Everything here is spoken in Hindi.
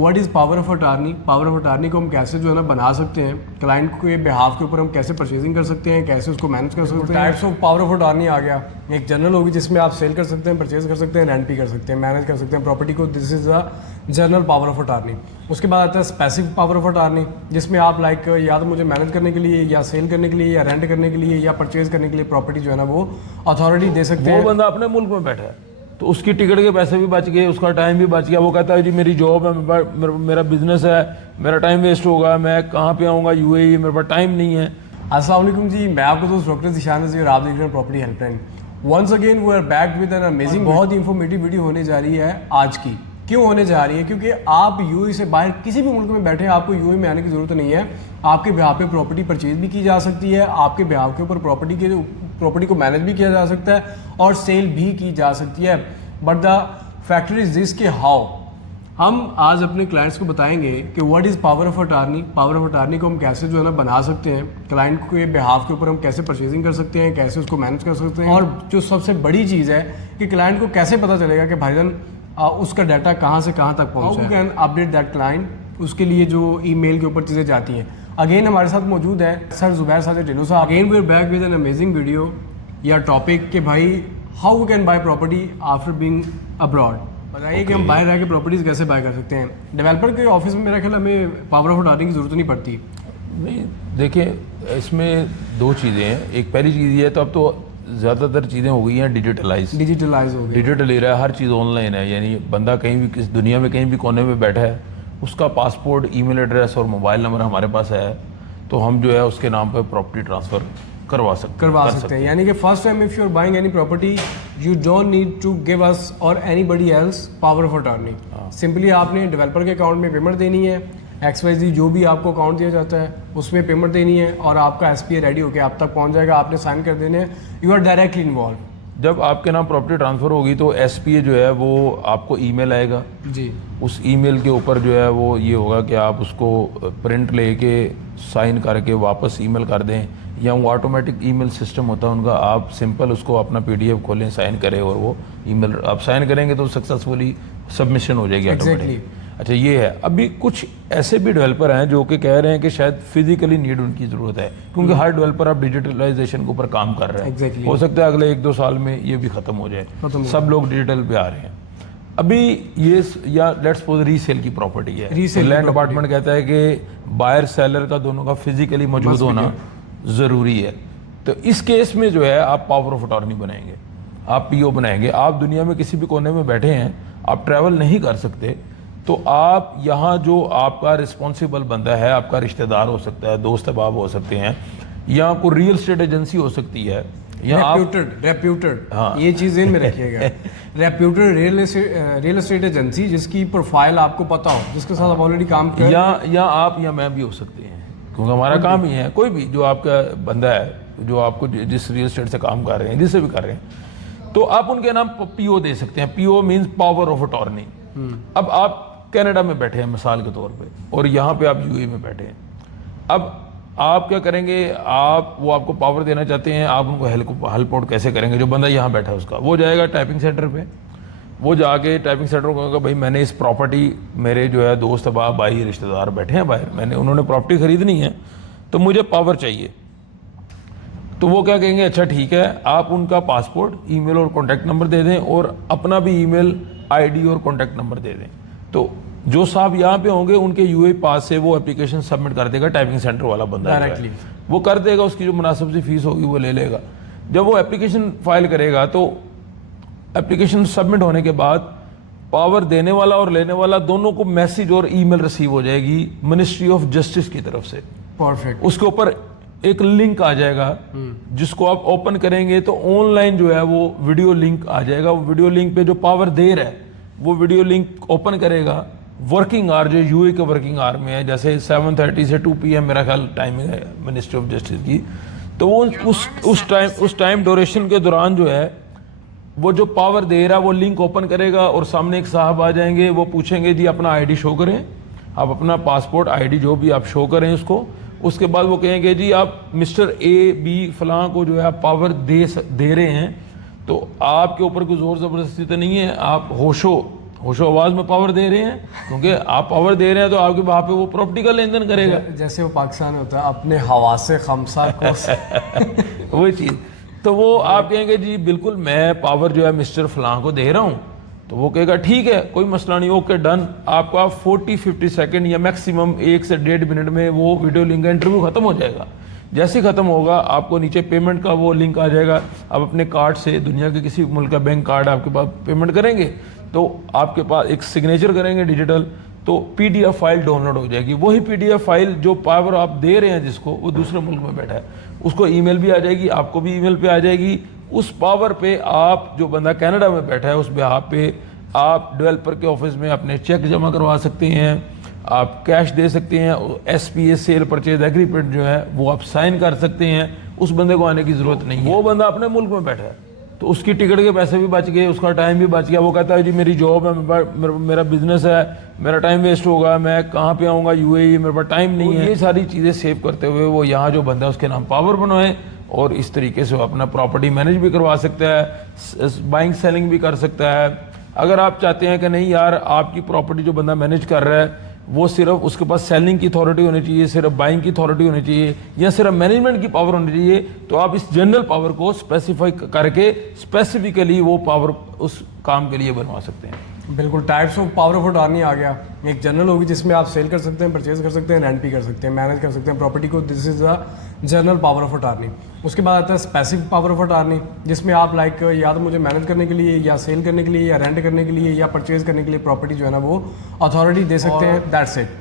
What is power of attorney. Power of attorney को हम कैसे जो है ना बना सकते हैं, क्लाइंट के बिहाफ के ऊपर हम कैसे परचेजिंग कर सकते हैं, कैसे उसको मैनेज कर सकते हैं। Types of power of attorney आ गया। एक जनरल होगी जिसमें आप सेल कर सकते हैं, परचेज कर सकते हैं, रेंट भी कर सकते हैं, मैनेज कर सकते हैं प्रॉपर्टी को। This is a general power of attorney. उसके बाद आता है स्पेसिफिक पावर ऑफ अटार्नी, जिसमें आप लाइक या तो मुझे मैनेज करने के लिए या सेल करने के लिए या रेंट करने के लिए या परचेज करने के लिए प्रॉपर्टी जो है ना वो अथॉरिटी दे सकते हैं। वो बंदा अपने मुल्क में बैठा है तो उसकी टिकट के पैसे भी बच गए, उसका टाइम भी बच गया। वो कहता है जी मेरी जॉब है, मेरा बिजनेस है, मेरा टाइम वेस्ट होगा, मैं कहाँ पे आऊँगा यूएई, मेरे पास टाइम नहीं है। अस्सलाम वालेकुम जी, मैं आपको दोस्त डॉक्टर ज़िशान नज़ीर, आप देख रहे हैं property helpline. Once again we are back with an amazing, बहुत ही इंफॉर्मेटिव वीडियो होने जा रही है आज की। क्यों होने जा रही है? क्योंकि आप यूएई से बाहर किसी भी मुल्क में बैठे हैं, आपको यूएई में आने की ज़रूरत नहीं है। आपके बिहाफ पे प्रॉपर्टी परचेज भी की जा सकती है, आपके बिहाफ के ऊपर प्रॉपर्टी को मैनेज भी किया जा सकता है और सेल भी की जा सकती है। But the factor is this के हाउ हम आज अपने क्लाइंट्स को बताएंगे कि what is power of attorney. Power of attorney को हम कैसे जो है ना बना सकते हैं, क्लाइंट के बिहाफ के ऊपर हम कैसे परचेजिंग कर सकते हैं, कैसे उसको मैनेज कर सकते हैं, और जो सबसे बड़ी चीज़ है कि क्लाइंट को कैसे पता चलेगा कि भाईजान उसका डाटा कहाँ से कहाँ तक पहुँचा है। How can update that client, उसके लिए जो ईमेल के ऊपर चीज़ें जाती हैं। अगेन हमारे साथ मौजूद है सर ज़ुबैर साजिद ढिल्लों साहब। Again we are back with an amazing video या टॉपिक कि भाई how we can buy property after being abroad. बताइए कि हम बाहर रह के प्रॉपर्टीज़ कैसे बाय कर सकते हैं। डेवलपर के ऑफिस में मेरा ख्याल हमें पावर ऑफ अटार्नी की ज़रूरत नहीं पड़ती। नहीं, देखिए इसमें दो चीज़ें हैं। एक पहली चीज़ ये है, तो अब तो ज़्यादातर चीज़ें हो गई हैं डिजिटलाइज हो गई, डिजिटल एरा, हर चीज़ ऑनलाइन है। यानी बंदा कहीं भी किस दुनिया में कहीं भी कोने में बैठा है, उसका पासपोर्ट, ईमेल एड्रेस और मोबाइल नंबर हमारे पास है, तो हम जो है उसके नाम पर प्रॉपर्टी ट्रांसफ़र करवा सकते हैं। यानी कि first time if you are buying any property you don't need to give us और anybody else power of attorney. Simply आपने डेवलपर के अकाउंट में पेमेंट देनी है, XYZ जो भी आपको अकाउंट दिया जाता है उसमें पेमेंट देनी है और आपका SPA रेडी होकर आप तक पहुंच जाएगा, आपने साइन कर देने हैं, यू आर डायरेक्टली इन्वॉल्व। जब आपके नाम प्रॉपर्टी ट्रांसफ़र होगी तो SPA जो है वो आपको ईमेल आएगा जी। उस ईमेल के ऊपर जो है वो ये होगा कि आप उसको प्रिंट लेके साइन करके वापस ईमेल कर दें, या वो ऑटोमेटिक ईमेल सिस्टम होता है उनका। आप सिंपल उसको अपना PDF खोलें, साइन करें और वो ईमेल आप साइन करेंगे तो सक्सेसफुली सबमिशन हो जाएगी ऑटोमेटिक। अच्छा, ये है। अभी कुछ ऐसे भी डेवलपर हैं जो कि कह रहे हैं कि शायद फिजिकली नीड उनकी ज़रूरत है, क्योंकि हर डेवलपर अब डिजिटलाइजेशन के ऊपर काम कर रहे हैं। हो सकता है अगले 1-2 साल में ये भी ख़त्म हो जाए, सब लोग डिजिटल पे आ रहे हैं। अभी ये या लेट्स सपोज रीसेल की प्रॉपर्टी है, लैंड डिपार्टमेंट कहता है कि बायर सेलर का दोनों का फिजिकली मौजूद होना ज़रूरी है। तो इस केस में जो है आप पावर ऑफ अटॉर्नी बनाएंगे, आप PO बनाएंगे। आप दुनिया में किसी भी कोने में बैठे हैं, आप ट्रैवल नहीं कर सकते, तो आप यहाँ जो आपका रिस्पॉन्सिबल बंदा है, आपका रिश्तेदार हो सकता है, दोस्त अहबाब हो सकते हैं, या कोई रियल एस्टेट एजेंसी हो सकती है, या रेप्यूटेड हाँ, ये चीज़ इन में रखिएगा। रेप्यूटेड रियल एस्टेट एजेंसी जिसकी प्रोफाइल आपको पता हो, जिसके साथ आप ऑलरेडी काम कर, या आप या मैं भी हो सकते हैं, क्योंकि हमारा काम ही है। कोई भी जो आपका बंदा है जो आपको जिस रियल एस्टेट से काम कर रहे हैं, जिससे भी कर रहे हैं, तो आप उनके नाम PO दे सकते हैं। PO means power of attorney. अब आप कनाडा में बैठे हैं मिसाल के तौर पे, और यहाँ पे आप UAE में बैठे हैं। अब आप क्या करेंगे, वो आपको पावर देना चाहते हैं, आप उनको हेल्प आउट कैसे करेंगे? जो बंदा यहाँ बैठा है उसका, वो जाएगा टाइपिंग सेंटर पे, वो जाके टाइपिंग सेंटर को कहेगा भाई मैंने इस प्रॉपर्टी, मेरे जो है दोस्त अहबाब भाई रिश्तेदार बैठे हैं बाहर, उन्होंने प्रॉपर्टी खरीदनी है तो मुझे पावर चाहिए। तो वो क्या कहेंगे, अच्छा ठीक है, आप उनका पासपोर्ट, ईमेल और कॉन्टैक्ट नंबर दे दें और अपना भी ईमेल ID और कॉन्टैक्ट नंबर दे दें। तो जो साहब यहाँ पे होंगे उनके UAE पास से वो एप्लीकेशन सबमिट कर देगा टाइपिंग सेंटर वाला बंदा डायरेक्टली, वो कर देगा, उसकी जो मुनासिब सी फीस होगी वो ले लेगा। जब वो एप्लीकेशन फाइल करेगा तो एप्लीकेशन सबमिट होने के बाद पावर देने वाला और लेने वाला दोनों को मैसेज और ईमेल रिसीव हो जाएगी मिनिस्ट्री ऑफ जस्टिस की तरफ से। परफेक्ट। उसके ऊपर एक लिंक आ जाएगा जिसको आप ओपन करेंगे तो ऑनलाइन जो है वो वीडियो लिंक आ जाएगा। वो वीडियो लिंक पे जो पावर दे रहा है वो वीडियो लिंक ओपन करेगा। वर्किंग आवर जो UAE के वर्किंग आवर में है, जैसे 7:30 से 2 PM मेरा ख्याल टाइमिंग है मिनिस्ट्री ऑफ जस्टिस की, तो वो उस टाइम ड्यूरेशन के दौरान जो है वो जो पावर दे रहा है वो लिंक ओपन करेगा और सामने एक साहब आ जाएंगे, वो पूछेंगे जी अपना ID शो करें, आप अपना पासपोर्ट ID जो भी आप शो करें उसको। उसके बाद वो कहेंगे जी आप मिस्टर A B फलां को जो है आप पावर दे रहे हैं, तो आपके ऊपर कोई ज़ोर ज़बरदस्ती तो नहीं है, आप होशो होशो आवाज में पावर दे रहे हैं, क्योंकि आप पावर दे रहे हैं तो आपके वहाँ पे वो प्रॉपर्टी का लेन देन करेगा। जैसे वो पाकिस्तान में होता है अपने हवा से खमसा को वही चीज़, तो वो आप कहेंगे जी बिल्कुल मैं पावर जो है मिस्टर फलां को दे रहा हूँ, तो वो कहेगा ठीक है कोई मसला नहीं, ओके डन। आपका 40-50 सेकंड या मैक्सिमम 1 से 1.5 मिनट में वो वीडियो लिंक का इंटरव्यू खत्म हो जाएगा। जैसे ही खत्म होगा आपको नीचे पेमेंट का वो लिंक आ जाएगा, आप अपने कार्ड से दुनिया के किसी मुल्क का बैंक कार्ड आपके पास पेमेंट करेंगे तो आपके पास एक सिग्नेचर करेंगे डिजिटल, तो PDF फाइल डाउनलोड हो जाएगी। वही PDF फाइल जो पावर आप दे रहे हैं जिसको, वो दूसरे मुल्क में बैठा है, उसको ईमेल भी आ जाएगी, आपको भी ईमेल पे आ जाएगी। उस पावर पे आप जो बंदा कनाडा में बैठा है उस बिहाफ पे आप डेवलपर के ऑफिस में अपने चेक जमा करवा सकते हैं, आप कैश दे सकते हैं, SPA सेल परचेज एग्रीमेंट जो है वो आप साइन कर सकते हैं। उस बंदे को आने की ज़रूरत नहीं है, वो बंदा अपने मुल्क में बैठा है तो उसकी टिकट के पैसे भी बच गए, उसका टाइम भी बच गया। वो कहता है जी मेरी जॉब है, मेरा बिजनेस है, मेरा टाइम वेस्ट होगा, मैं कहाँ पे आऊँगा UAE, मेरे पास टाइम नहीं है। ये सारी चीज़ें सेव करते हुए वो यहाँ जो बंदा है उसके नाम पावर बनवाए और इस तरीके से वो अपना प्रॉपर्टी मैनेज भी करवा सकता है, बाइंग सेलिंग भी कर सकता है। अगर आप चाहते हैं कि नहीं यार आपकी प्रॉपर्टी जो बंदा मैनेज कर रहा है वो सिर्फ उसके पास सेलिंग की अथॉरिटी होनी चाहिए, सिर्फ बाइंग की अथॉरिटी होनी चाहिए या सिर्फ मैनेजमेंट की पावर होनी चाहिए, तो आप इस जनरल पावर को स्पेसिफाई करके स्पेसिफिकली वो पावर उस काम के लिए बनवा सकते हैं। बिल्कुल, types of power of attorney आ गया। एक जनरल होगी जिसमें आप सेल कर सकते हैं, परचेज कर सकते हैं, रेंट भी कर सकते हैं, मैनेज कर सकते हैं प्रॉपर्टी को, this is the general power of attorney. उसके बाद आता है स्पेसिफिक पावर ऑफ अटॉर्नी, जिसमें आप लाइक या तो मुझे मैनेज करने के लिए या सेल करने के लिए या रेंट करने के लिए या परचेज करने के लिए प्रॉपर्टी जो है ना वो अथॉरिटी दे सकते हैं, दैट्स इट।